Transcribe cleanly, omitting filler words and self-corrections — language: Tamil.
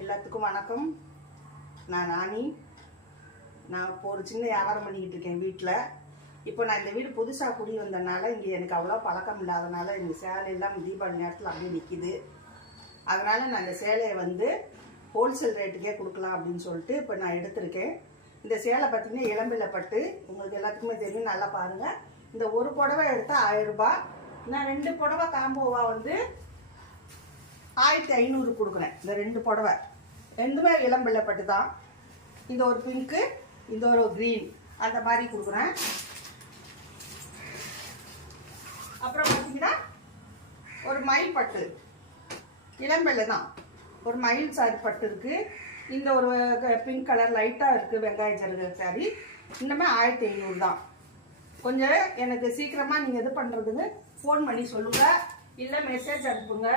எல்லாத்துக்கும் வணக்கம். நான் நானி. நான் இப்போ ஒரு சின்ன வியாபாரம் பண்ணிக்கிட்டு இருக்கேன் வீட்டில். இப்போ நான் இந்த வீடு புதுசாக குடி வந்ததுனால இங்கே எனக்கு அவ்வளோ பழக்கம் இல்லாதனால இந்த சேலையெல்லாம் தீபாவளி நேரத்தில் அப்படியே நிற்கிது. அதனால் நான் இந்த சேலையை வந்து ஹோல்சேல் ரேட்டுக்கே கொடுக்கலாம் அப்படின்னு சொல்லிட்டு இப்போ நான் எடுத்திருக்கேன். இந்த சேலை பார்த்திங்கன்னா இளம்பிள்ளை பட்டு, உங்களுக்கு எல்லாத்துக்குமே தெரியும். நல்லா பாருங்கள். இந்த ஒரு புடவை எடுத்தால் 1000 ரூபாய். நான் 2 புடவை காம்போவாக வந்து 1500 கொடுக்குறேன். இந்த 2 புடவை ரெண்டுமே இளம்பிள்ளை பட்டு தான். இந்த ஒரு பிங்க்கு, இந்த ஒரு க்ரீன், அந்த மாதிரி கொடுக்குறேன். அப்புறம் பார்த்தீங்கன்னா ஒரு மயில் பட்டு, இளம்பிள்ளை தான், ஒரு மயில் சாரி பட்டு இருக்குது. இந்த ஒரு பிங்க் கலர் லைட்டாக இருக்குது வெங்காய ஜருக சாரி. இன்னுமே 1500 தான். கொஞ்சம் எனக்கு சீக்கிரமாக நீங்கள் இது பண்ணுறதுன்னு ஃபோன் பண்ணி சொல்லுங்கள், இல்லை மெசேஜ் அனுப்புங்க.